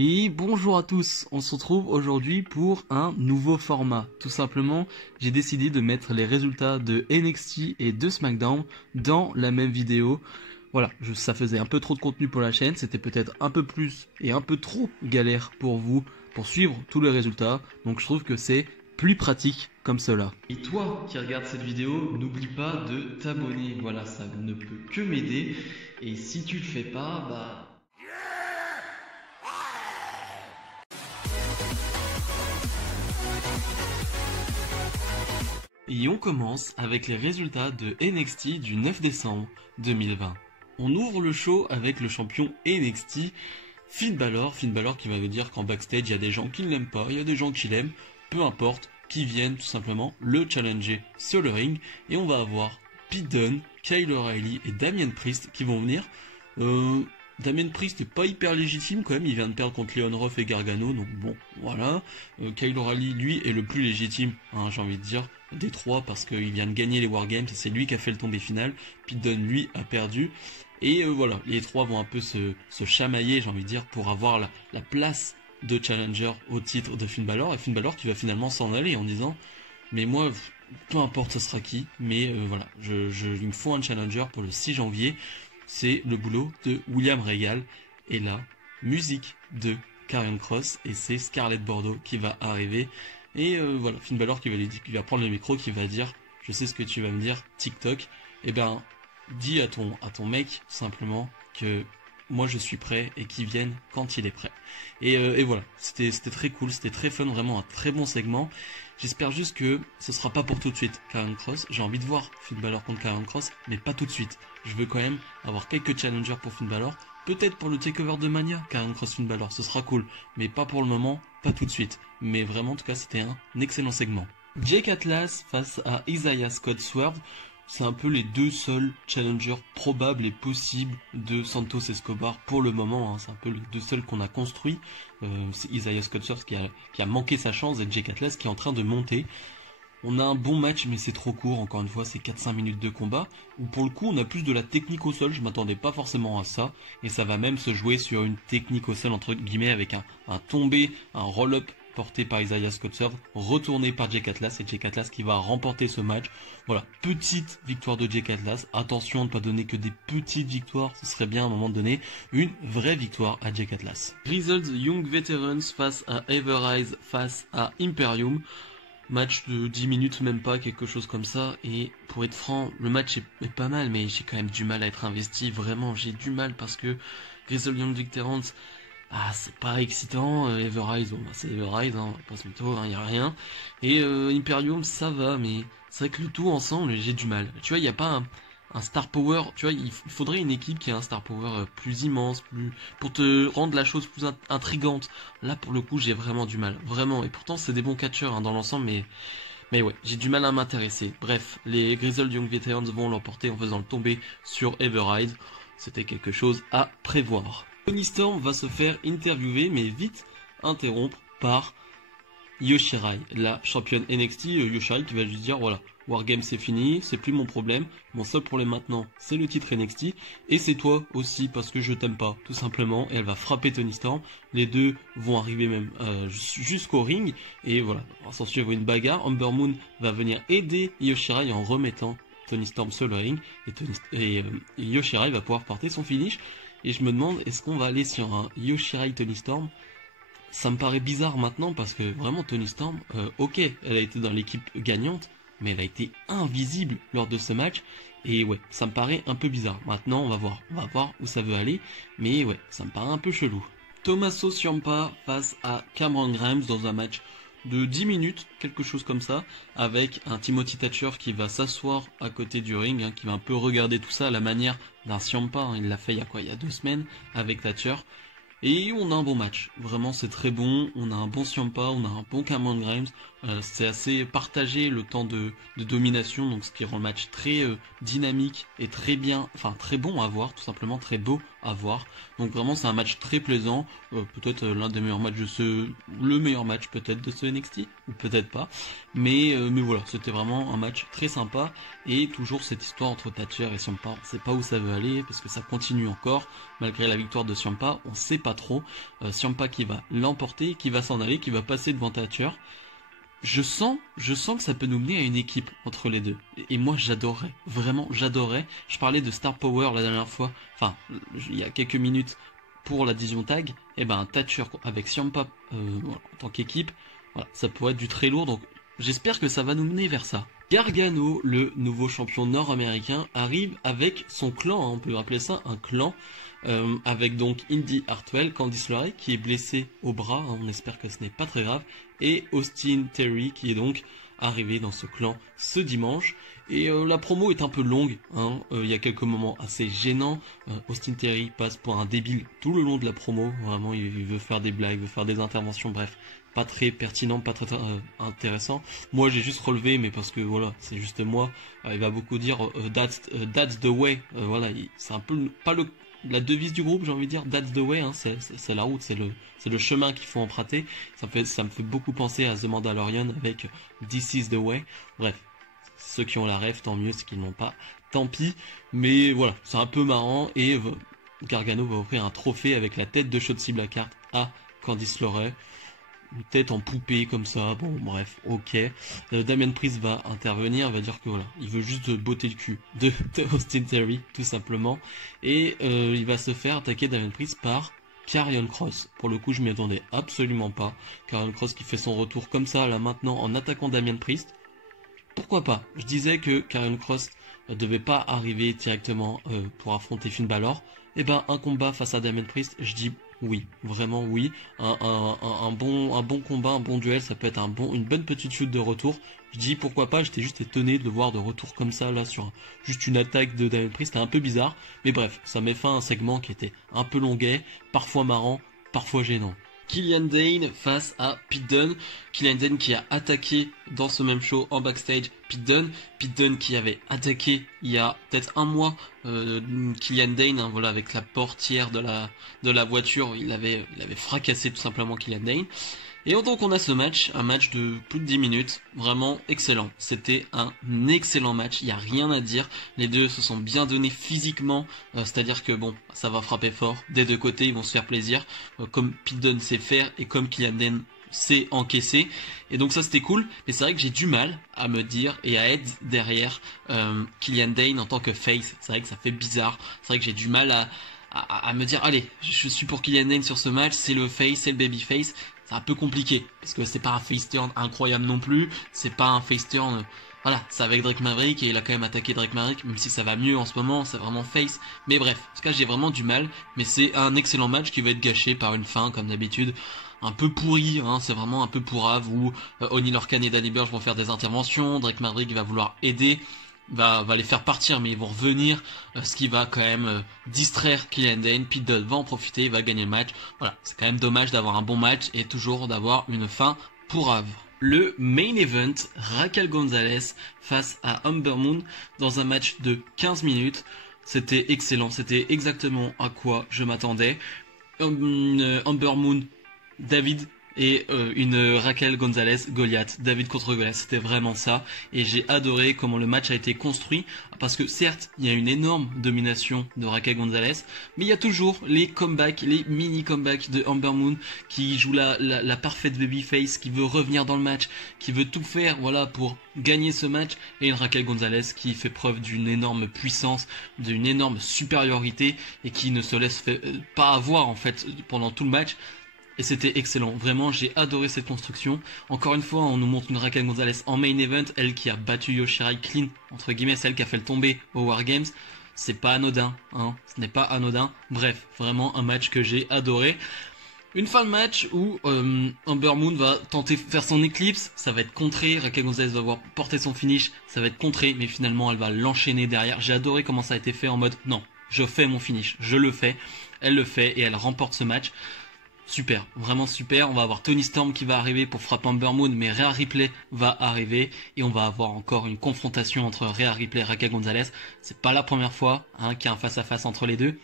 Et bonjour à tous, on se retrouve aujourd'hui pour un nouveau format. Tout simplement, j'ai décidé de mettre les résultats de NXT et de SmackDown dans la même vidéo. Voilà, ça faisait un peu trop de contenu pour la chaîne, c'était peut-être un peu plus et un peu trop galère pour vous pour suivre tous les résultats. Donc je trouve que c'est plus pratique comme cela. Et toi qui regardes cette vidéo, n'oublie pas de t'abonner. Voilà, ça ne peut que m'aider. Et si tu le fais pas, Et on commence avec les résultats de NXT du 9 décembre 2020. On ouvre le show avec le champion NXT, Finn Balor qui va vous dire qu'en backstage il y a des gens qui ne l'aiment pas, il y a des gens qui l'aiment, peu importe, qui viennent tout simplement le challenger sur le ring. Et on va avoir Pete Dunne, Kyle O'Reilly et Damien Priest qui vont venir. Damien Priest n'est pas hyper légitime quand même, il vient de perdre contre Leon Ruff et Gargano, donc bon, voilà. Kyle O'Reilly, lui, est le plus légitime, hein, j'ai envie de dire, des trois, parce qu'il vient de gagner les Wargames, et c'est lui qui a fait le tombé final. Pete Dunne, lui, a perdu. Et voilà, les trois vont un peu se chamailler, j'ai envie de dire, pour avoir la place de challenger au titre de Finn Balor, et Finn Balor qui va finalement s'en aller en disant, mais moi, peu importe ce sera qui, mais voilà, il me faut un challenger pour le 6 janvier. C'est le boulot de William Regal. Et là, musique de Karrion Kross. Et c'est Scarlett Bordeaux qui va arriver. Et voilà, Finn Balor qui va prendre le micro, qui va dire, je sais ce que tu vas me dire, TikTok. Eh ben, dis à ton mec, simplement, que moi je suis prêt et qu'il vienne quand il est prêt. Et voilà, c'était très cool, c'était très fun, vraiment un très bon segment. J'espère juste que ce sera pas pour tout de suite, Karrion Kross. J'ai envie de voir Finn Balor contre Karrion Kross, mais pas tout de suite. Je veux quand même avoir quelques challengers pour Finn Balor. Peut-être pour le takeover de Mania, Karrion Kross Finn Balor, ce sera cool. Mais pas pour le moment, pas tout de suite. Mais vraiment, en tout cas, c'était un excellent segment. Jake Atlas face à Isaiah Scott Swerve. C'est un peu les deux seuls challengers probables et possibles de Santos Escobar pour le moment, hein. C'est un peu les deux seuls qu'on a construits. C'est Isaiah Scott Swerve qui a manqué sa chance et Jake Atlas qui est en train de monter. On a un bon match, mais c'est trop court, encore une fois, c'est 4-5 minutes de combat, où pour le coup on a plus de la technique au sol, je m'attendais pas forcément à ça, et ça va même se jouer sur une technique au sol, entre guillemets, avec un tombé, un roll-up porté par Isaiah Scott Swerve, retourné par Jake Atlas, et Jake Atlas qui va remporter ce match. Voilà, petite victoire de Jake Atlas, attention à ne pas donner que des petites victoires, ce serait bien à un moment donné une vraie victoire à Jake Atlas. Grizzled Young Veterans face à Everrise face à Imperium. Match de 10 minutes, même pas, quelque chose comme ça. Et pour être franc, le match est pas mal, mais j'ai quand même du mal à être investi. Vraiment, j'ai du mal parce que Grizzled Young Veterans, c'est pas excitant. Everrise, bon, c'est Everrise, hein, on va pas se mytho, hein, y a rien. Et Imperium, ça va, mais c'est vrai que le tout ensemble, j'ai du mal. Tu vois, il y a pas un star power, tu vois, il faudrait une équipe qui a un star power plus immense, pour te rendre la chose plus intrigante. Là, pour le coup, j'ai vraiment du mal, vraiment. Et pourtant, c'est des bons catcheurs, hein, dans l'ensemble, mais ouais, j'ai du mal à m'intéresser. Bref, les Grizzled Young Veterans vont l'emporter en faisant le tomber sur Everride. C'était quelque chose à prévoir. Toni Storm va se faire interviewer, mais vite interrompre par Io Shirai, la championne NXT. Io Shirai qui va juste dire, voilà, Wargame c'est fini, c'est plus mon problème, mon seul problème maintenant c'est le titre NXT, et c'est toi aussi parce que je t'aime pas, tout simplement. Et elle va frapper Toni Storm, les deux vont arriver même jusqu'au ring, et voilà, on s'en suivre une bagarre. Ember Moon va venir aider Io Shirai en remettant Toni Storm sur le ring, et Io Shirai va pouvoir porter son finish. Et je me demande, est-ce qu'on va aller sur un Io Shirai Toni Storm? Ça me paraît bizarre maintenant parce que vraiment Toni Storm, ok, elle a été dans l'équipe gagnante, mais elle a été invisible lors de ce match. Et ouais, ça me paraît un peu bizarre. Maintenant, on va voir où ça veut aller. Mais ouais, ça me paraît un peu chelou. Tommaso Ciampa face à Cameron Grimes dans un match de 10 minutes, quelque chose comme ça, avec un Timothy Thatcher qui va s'asseoir à côté du ring, hein, qui va un peu regarder tout ça à la manière d'un Ciampa, hein. Il l'a fait il y a 2 semaines avec Thatcher. Et on a un bon match, vraiment c'est très bon, on a un bon Ciampa, on a un bon Cameron Grimes, c'est assez partagé le temps de domination, donc ce qui rend le match très dynamique et très bien, enfin très bon à voir, tout simplement très beau à voir. Donc vraiment c'est un match très plaisant, peut-être l'un des meilleurs matchs le meilleur match peut-être de ce NXT, ou peut-être pas. Mais voilà, c'était vraiment un match très sympa, et toujours cette histoire entre Thatcher et Ciampa, on sait pas où ça veut aller, parce que ça continue encore, malgré la victoire de Ciampa, on sait pas trop. Ciampa qui va l'emporter, qui va s'en aller, qui va passer devant Thatcher. Je sens que ça peut nous mener à une équipe entre les deux. Et moi j'adorerais, vraiment j'adorerais. Je parlais de Star Power la dernière fois, enfin il y a quelques minutes pour la Division Tag. Et ben Thatcher avec Ciampa voilà, en tant qu'équipe, voilà, ça pourrait être du très lourd. Donc j'espère que ça va nous mener vers ça. Gargano, le nouveau champion nord-américain, arrive avec son clan, hein, on peut appeler ça un clan. Avec donc Indy Hartwell, Candice LeRae qui est blessée au bras, hein, on espère que ce n'est pas très grave, et Austin Theory qui est donc arrivé dans ce clan ce dimanche. Et la promo est un peu longue, hein, y a quelques moments assez gênants. Austin Theory passe pour un débile tout le long de la promo, vraiment il veut faire des blagues, il veut faire des interventions, bref, pas très pertinent, pas très intéressant. Moi j'ai juste relevé, mais parce que voilà, c'est juste moi, il va beaucoup dire that's the way, voilà, c'est un peu pas la devise du groupe, j'ai envie de dire, that's the way, hein, c'est la route, c'est le chemin qu'il faut emprunter. Ça me fait beaucoup penser à The Mandalorian avec This is the way. Bref, ceux qui ont la rêve, tant mieux, ceux qui ne l'ont pas, tant pis. Mais voilà, c'est un peu marrant, et Gargano va offrir un trophée avec la tête de Shotzi Blackheart à Candice LeRae. Une tête en poupée comme ça, bon bref, ok. Damian Priest va intervenir, va dire que voilà, il veut juste botter le cul de Austin Theory, tout simplement. Et il va se faire attaquer Damian Priest par Karrion Kross. Pour le coup, je m'y attendais absolument pas. Karrion Kross qui fait son retour comme ça, là maintenant, en attaquant Damian Priest. Pourquoi pas? Je disais que Karrion Kross devait pas arriver directement pour affronter Finn Balor. Et ben un combat face à Damian Priest, je dis oui, vraiment oui. Un bon combat, un bon duel, ça peut être une bonne petite chute de retour. Je dis pourquoi pas, j'étais juste étonné de le voir de retour comme ça là sur juste une attaque de Damian Priest, c'était un peu bizarre. Mais bref, ça met fin à un segment qui était un peu longuet, parfois marrant, parfois gênant. Killian Dane face à Pete Dunne. Killian Dane qui a attaqué dans ce même show en backstage Pete Dunne. Pete Dunne qui avait attaqué il y a peut-être un mois Killian Dane, hein, voilà, avec la portière de la voiture, il avait fracassé tout simplement Killian Dane. Et donc on a ce match, un match de plus de 10 minutes, vraiment excellent. C'était un excellent match, il n'y a rien à dire. Les deux se sont bien donnés physiquement, c'est-à-dire que bon, ça va frapper fort. Des deux côtés, ils vont se faire plaisir, comme Pete Dunne sait faire et comme Killian Dane sait encaisser. Et donc ça c'était cool, mais c'est vrai que j'ai du mal à me dire et à être derrière Killian Dane en tant que face. C'est vrai que ça fait bizarre, c'est vrai que j'ai du mal à me dire allez, je suis pour Killian Dane sur ce match, c'est le face, c'est le baby face. C'est un peu compliqué, parce que c'est pas un face turn incroyable non plus, c'est pas un face turn, voilà, c'est avec Drake Maverick, et il a quand même attaqué Drake Maverick, même si ça va mieux en ce moment, c'est vraiment face, mais bref, en tout cas j'ai vraiment du mal, mais c'est un excellent match qui va être gâché par une fin, comme d'habitude, un peu pourri, hein, c'est vraiment un peu pourrave, où Oney Lorcan et Danny Burch vont faire des interventions, Drake Maverick va vouloir aider, va les faire partir, mais ils vont revenir, ce qui va quand même distraire Killian Dane. Pete Dunne va en profiter, il va gagner le match. Voilà, c'est quand même dommage d'avoir un bon match et toujours d'avoir une fin pourrave. Le main event, Raquel Gonzalez face à Ember Moon dans un match de 15 minutes. C'était excellent, c'était exactement à quoi je m'attendais. Ember Moon, David, et une Raquel Gonzalez Goliath, David contre Goliath, c'était vraiment ça, et j'ai adoré comment le match a été construit, parce que certes il y a une énorme domination de Raquel Gonzalez, mais il y a toujours les comebacks, les mini comebacks de Ember Moon qui joue la parfaite babyface, qui veut revenir dans le match, qui veut tout faire, voilà, pour gagner ce match, et une Raquel Gonzalez qui fait preuve d'une énorme puissance, d'une énorme supériorité, et qui ne se laisse pas avoir en fait pendant tout le match. Et c'était excellent, vraiment j'ai adoré cette construction. Encore une fois, on nous montre une Raquel Gonzalez en main event, elle qui a battu Yoshirai clean, entre guillemets, celle qui a fait le tomber au Wargames. C'est pas anodin, hein, ce n'est pas anodin. Bref, vraiment un match que j'ai adoré. Une fin de match où Ember Moon va tenter de faire son éclipse, ça va être contré, Raquel Gonzalez va voir porter son finish, ça va être contré, mais finalement elle va l'enchaîner derrière. J'ai adoré comment ça a été fait en mode, non, je fais mon finish, je le fais. Elle le fait et elle remporte ce match. Super, vraiment super. On va avoir Toni Storm qui va arriver pour frapper Ember Moon, mais Rhea Ripley va arriver et on va avoir encore une confrontation entre Rhea Ripley et Raquel Gonzalez. C'est pas la première fois qu'il y a un face à face entre les deux.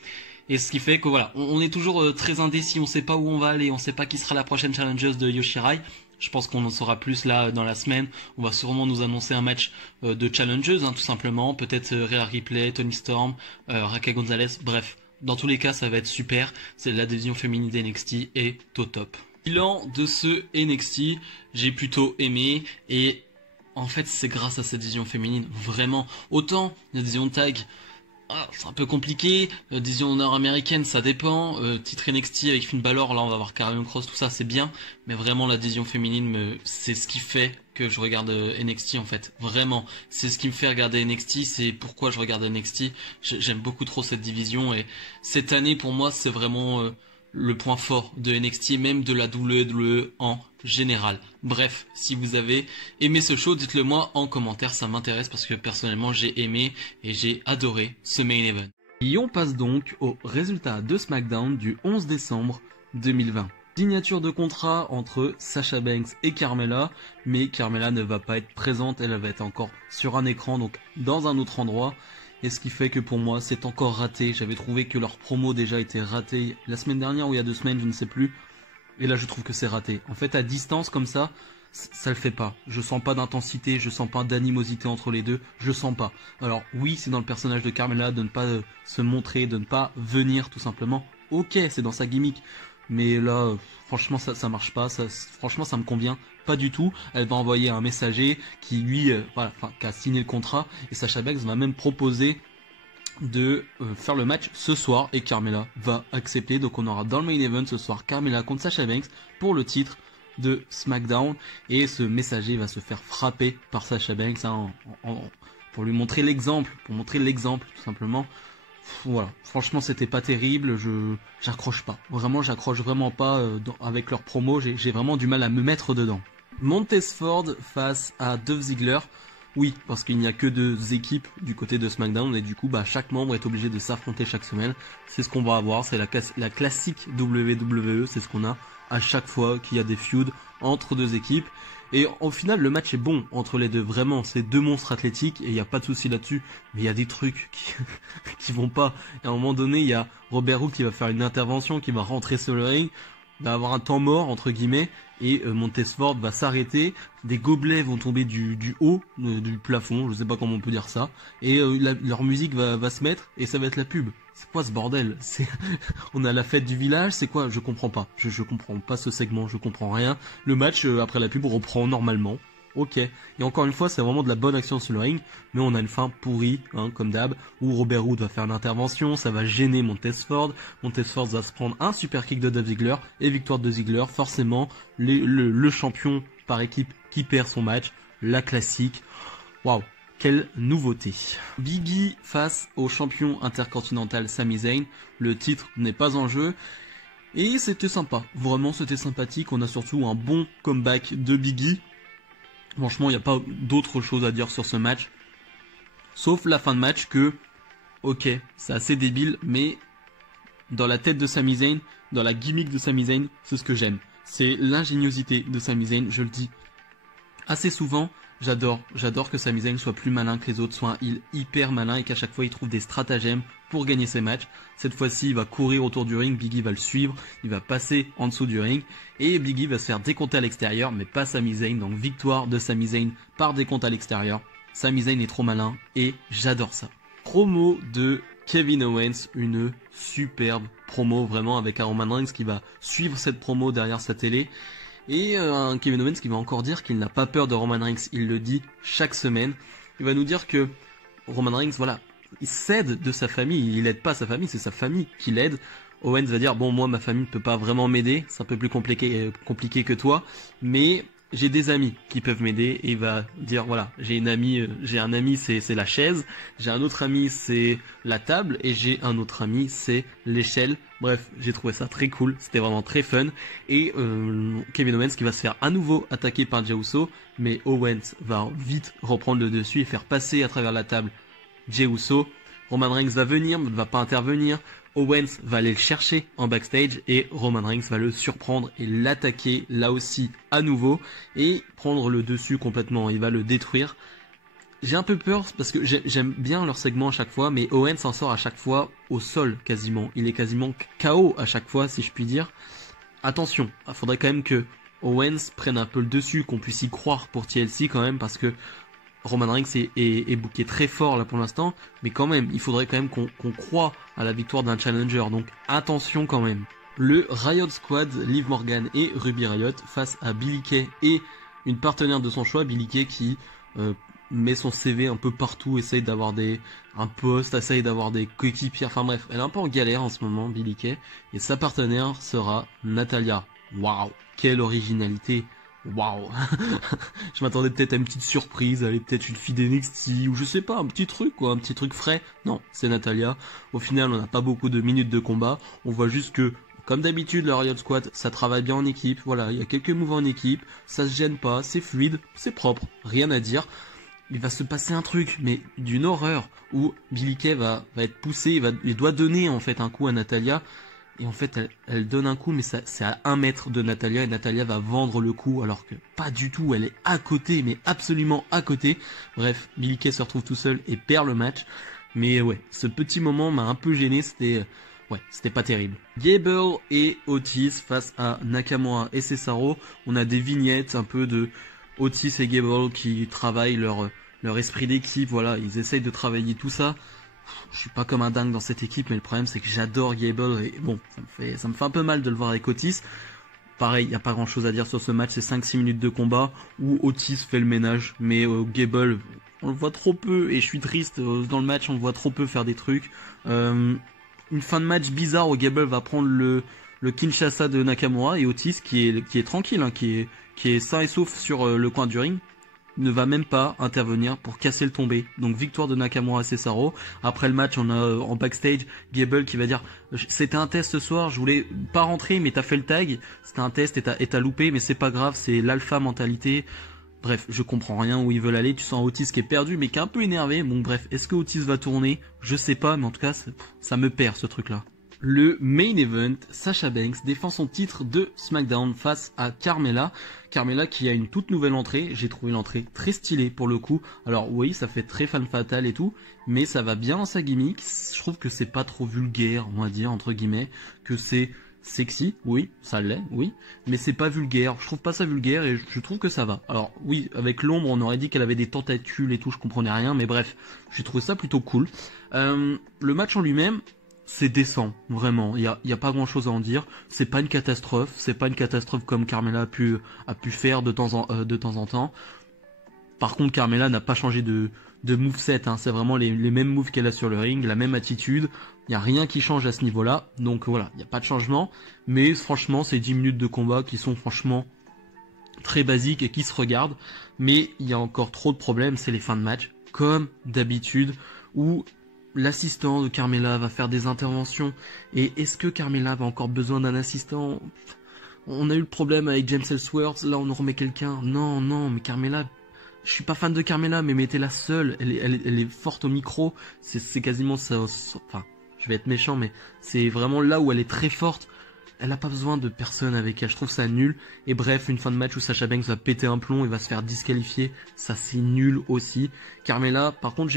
Et ce qui fait que voilà, on est toujours très indécis, on sait pas où on va aller, on sait pas qui sera la prochaine challengeuse de Yoshirai. Je pense qu'on en saura plus là dans la semaine. On va sûrement nous annoncer un match de challengeuse, hein, tout simplement. Peut-être Rhea Ripley, Toni Storm, Raquel Gonzalez, bref. Dans tous les cas, ça va être super. C'est la division féminine d'NXT est au top. Bilan de ce NXT, j'ai plutôt aimé et en fait c'est grâce à cette division féminine, vraiment. Autant la division tag, c'est un peu compliqué, division nord-américaine ça dépend, titre NXT avec Finn Balor, là on va voir Karrion Kross, tout ça c'est bien, mais vraiment la division féminine, c'est ce qui fait que je regarde NXT en fait, vraiment, c'est ce qui me fait regarder NXT, c'est pourquoi je regarde NXT, j'aime beaucoup trop cette division et cette année pour moi c'est vraiment le point fort de NXT, même de la WWE en général. Bref, si vous avez aimé ce show, dites-le moi en commentaire, ça m'intéresse parce que personnellement j'ai aimé et j'ai adoré ce main event. Et on passe donc aux résultats de SmackDown du 11 décembre 2020. Signature de contrat entre Sasha Banks et Carmella, mais Carmella ne va pas être présente, elle va être encore sur un écran, donc dans un autre endroit. Et ce qui fait que pour moi c'est encore raté. J'avais trouvé que leur promo déjà était ratée la semaine dernière ou il y a 2 semaines, je ne sais plus. Et là je trouve que c'est raté. En fait à distance comme ça le fait pas. Je sens pas d'intensité, je sens pas d'animosité entre les deux, je sens pas. Alors oui c'est dans le personnage de Carmella de ne pas se montrer, de ne pas venir tout simplement. Ok, c'est dans sa gimmick. Mais là, franchement, ça marche pas. Franchement, ça me convient pas du tout. Elle va envoyer un messager qui lui, qui a signé le contrat. Et Sasha Banks va même proposer de faire le match ce soir. Et Carmella va accepter. Donc on aura dans le main event ce soir Carmella contre Sasha Banks pour le titre de SmackDown. Et ce messager va se faire frapper par Sasha Banks hein, pour lui montrer l'exemple. Pour montrer l'exemple tout simplement. Voilà, franchement c'était pas terrible, j'accroche pas, vraiment j'accroche vraiment pas avec leur promo, j'ai vraiment du mal à me mettre dedans. Montez Ford face à Dolph Ziggler, oui parce qu'il n'y a que 2 équipes du côté de SmackDown et du coup chaque membre est obligé de s'affronter chaque semaine, c'est ce qu'on va avoir, c'est la classique WWE, c'est ce qu'on a à chaque fois qu'il y a des feuds entre 2 équipes. Et au final, le match est bon entre les deux. Vraiment, c'est 2 monstres athlétiques et il n'y a pas de souci là-dessus. Mais il y a des trucs qui vont pas. Et à un moment donné, il y a Robert Roode qui va faire une intervention, qui va rentrer sur le ring, va avoir un temps mort, entre guillemets, et Montez Ford va s'arrêter. Des gobelets vont tomber du haut, du plafond, je sais pas comment on peut dire ça. Et leur musique va se mettre et ça va être la pub. C'est quoi ce bordel? On a la fête du village, c'est quoi? Je comprends pas. Je comprends pas ce segment, je comprends rien. Le match, après la pub, reprend normalement. Ok. Et encore une fois, c'est vraiment de la bonne action sur le ring, mais on a une fin pourrie, hein, comme d'hab, où Robert Roode va faire une intervention, ça va gêner Montez Ford. Montez Ford va se prendre un super kick de Dolph Ziggler, et victoire de Ziggler, forcément, le champion par équipe qui perd son match, la classique. Waouh. Quelle nouveauté. Big E face au champion intercontinental Sami Zayn. Le titre n'est pas en jeu. Et c'était sympa. Vraiment, c'était sympathique. On a surtout un bon comeback de Big E. Franchement, il n'y a pas d'autre chose à dire sur ce match. Sauf la fin de match que, ok, c'est assez débile, mais dans la tête de Sami Zayn, dans la gimmick de Sami Zayn, c'est ce que j'aime. C'est l'ingéniosité de Sami Zayn, je le dis assez souvent. J'adore que Sami Zayn soit plus malin que les autres, soit un heel hyper malin et qu'à chaque fois il trouve des stratagèmes pour gagner ses matchs. Cette fois-ci il va courir autour du ring, Big E va le suivre, il va passer en dessous du ring et Big E va se faire décompter à l'extérieur mais pas Sami Zayn, donc victoire de Sami Zayn par décompte à l'extérieur. Sami Zayn est trop malin et j'adore ça. Promo de Kevin Owens, une superbe promo vraiment avec un Roman Reigns qui va suivre cette promo derrière sa télé. Et un Kevin Owens qui va encore dire qu'il n'a pas peur de Roman Reigns, il le dit chaque semaine. Il va nous dire que Roman Reigns, voilà, il s'aide de sa famille, il aide pas sa famille, c'est sa famille qui l'aide. Owens va dire, bon moi ma famille ne peut pas vraiment m'aider, c'est un peu plus compliqué que toi, mais j'ai des amis qui peuvent m'aider. Et il va dire, voilà, j'ai un ami c'est la chaise, j'ai un autre ami c'est la table, et j'ai un autre ami c'est l'échelle. Bref, j'ai trouvé ça très cool, c'était vraiment très fun. Et Kevin Owens qui va se faire à nouveau attaquer par Jey Uso, mais Owens va vite reprendre le dessus et faire passer à travers la table Jey Uso. Roman Reigns va venir, mais ne va pas intervenir. Owens va aller le chercher en backstage et Roman Reigns va le surprendre et l'attaquer là aussi à nouveau et prendre le dessus complètement. Il va le détruire. J'ai un peu peur parce que j'aime bien leur segment à chaque fois, mais Owens s'en sort à chaque fois au sol quasiment. Il est quasiment KO à chaque fois, si je puis dire. Attention, il faudrait quand même que Owens prenne un peu le dessus, qu'on puisse y croire pour TLC quand même, parce que Roman Reigns est booké très fort là pour l'instant, mais quand même, il faudrait quand même qu'on croie à la victoire d'un challenger, donc attention quand même. Le Riot Squad, Liv Morgan et Ruby Riott face à Billie Kay et une partenaire de son choix, Billie Kay qui met son CV un peu partout, essaye d'avoir un poste, essaye d'avoir des coéquipiers, enfin bref, elle est un peu en galère en ce moment, Billie Kay, et sa partenaire sera Natalya. Waouh, quelle originalité! Waouh. Je m'attendais peut-être à une petite surprise, elle est peut-être une fille d'NXT, ou je sais pas, un petit truc quoi, un petit truc frais. Non, c'est Natalya. Au final, on n'a pas beaucoup de minutes de combat, on voit juste que, comme d'habitude, le Riot Squad, ça travaille bien en équipe, voilà, il y a quelques moves en équipe, ça se gêne pas, c'est fluide, c'est propre, rien à dire. Il va se passer un truc, mais d'une horreur, où Billie Kay va être poussée, il doit donner en fait un coup à Natalya, et en fait elle donne un coup, mais c'est à 1 mètre de Natalya, et Natalya va vendre le coup, alors que pas du tout, elle est à côté, mais absolument à côté. Bref, Billie Kay se retrouve tout seul et perd le match, mais ouais, ce petit moment m'a un peu gêné, c'était pas terrible. Gable et Otis face à Nakamura et Cesaro, on a des vignettes un peu de Otis et Gable qui travaillent leur esprit d'équipe, voilà, ils essayent de travailler tout ça. Je suis pas comme un dingue dans cette équipe, mais le problème c'est que j'adore Gable et bon, ça me fait un peu mal de le voir avec Otis. Pareil, il n'y a pas grand chose à dire sur ce match, c'est 5-6 minutes de combat où Otis fait le ménage, mais Gable, on le voit trop peu et je suis triste, dans le match on le voit trop peu faire des trucs. Une fin de match bizarre où Gable va prendre le Kinshasa de Nakamura et Otis qui est tranquille, hein, qui est sain et sauf sur le coin du ring, ne va même pas intervenir pour casser le tombé. Donc victoire de Nakamura à Cesaro. Après le match, on a en backstage Gable qui va dire c'était un test ce soir, je voulais pas rentrer mais t'as fait le tag, c'était un test et t'as loupé, mais c'est pas grave, c'est l'alpha mentalité. Bref, je comprends rien où ils veulent aller, tu sens Otis qui est perdu mais qui est un peu énervé. Bon bref, est-ce que Otis va tourner? Je sais pas, mais en tout cas ça me perd ce truc là. Le main event, Sasha Banks défend son titre de SmackDown face à Carmella. Carmella qui a une toute nouvelle entrée, j'ai trouvé l'entrée très stylée pour le coup. Alors oui, ça fait très fan fatal et tout, mais ça va bien dans sa gimmick. Je trouve que c'est pas trop vulgaire, on va dire, entre guillemets, que c'est sexy, oui, ça l'est, oui, mais c'est pas vulgaire, je trouve pas ça vulgaire et je trouve que ça va. Alors oui, avec l'ombre, on aurait dit qu'elle avait des tentacules et tout, je comprenais rien, mais bref, j'ai trouvé ça plutôt cool. Le match en lui-même, c'est décent, vraiment, il y a pas grand chose à en dire, c'est pas une catastrophe comme Carmella a pu faire de temps en temps. Par contre, Carmella n'a pas changé de moveset, hein. C'est vraiment les mêmes moves qu'elle a sur le ring, la même attitude, il n'y a rien qui change à ce niveau-là, donc voilà, il n'y a pas de changement, mais franchement, c'est 10 minutes de combat qui sont franchement très basiques et qui se regardent, mais il y a encore trop de problèmes, c'est les fins de match, comme d'habitude, où l'assistant de Carmella va faire des interventions, et est-ce que Carmella va encore besoin d'un assistant? On a eu le problème avec James Ellsworth, là on nous remet quelqu'un, non, mais Carmella, je suis pas fan de Carmella, mais mettez-la seule, elle est forte au micro, c'est quasiment ça, enfin, je vais être méchant, mais c'est vraiment là où elle est très forte, elle a pas besoin de personne avec elle, je trouve ça nul, et bref, une fin de match où Sasha Banks va péter un plomb et va se faire disqualifier, ça c'est nul aussi. Carmella, par contre,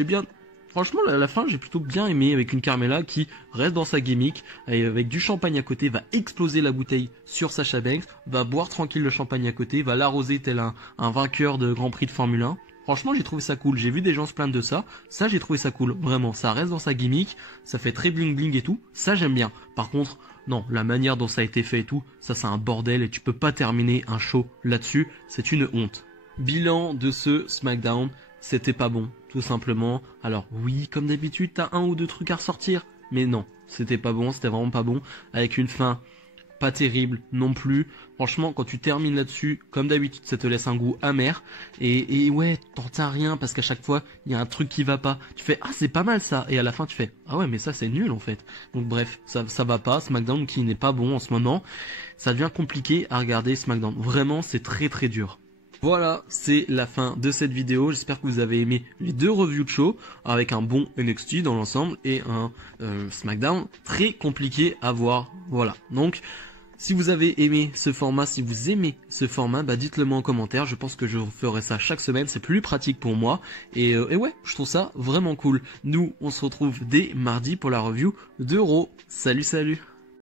franchement, à la fin, j'ai plutôt bien aimé avec une Carmella qui reste dans sa gimmick, avec du champagne à côté, va exploser la bouteille sur Sasha Banks, va boire tranquille le champagne à côté, va l'arroser tel un vainqueur de Grand Prix de Formule 1. Franchement, j'ai trouvé ça cool, j'ai vu des gens se plaindre de ça j'ai trouvé ça cool, vraiment, ça reste dans sa gimmick, ça fait très bling bling et tout, ça j'aime bien. Par contre, non, la manière dont ça a été fait et tout, ça c'est un bordel et tu peux pas terminer un show là-dessus, c'est une honte. Bilan de ce SmackDown, c'était pas bon, tout simplement. Alors oui, comme d'habitude, t'as 1 ou 2 trucs à ressortir, mais non, c'était pas bon, c'était vraiment pas bon, avec une fin pas terrible non plus. Franchement, quand tu termines là-dessus, comme d'habitude, ça te laisse un goût amer, et ouais, t'en retiens rien, parce qu'à chaque fois, il y a un truc qui va pas, tu fais, ah c'est pas mal ça, et à la fin tu fais, ah ouais mais ça c'est nul en fait. Donc bref, ça va pas, SmackDown qui n'est pas bon en ce moment, ça devient compliqué à regarder SmackDown, vraiment c'est très très dur. Voilà, c'est la fin de cette vidéo, j'espère que vous avez aimé les 2 reviews de show, avec un bon NXT dans l'ensemble, et un SmackDown très compliqué à voir, voilà. Donc, Si vous avez aimé ce format, si vous aimez ce format, bah dites-le moi en commentaire. Je pense que je ferai ça chaque semaine, c'est plus pratique pour moi. Et ouais, je trouve ça vraiment cool. Nous, on se retrouve dès mardi pour la review d'Euro. Salut, salut!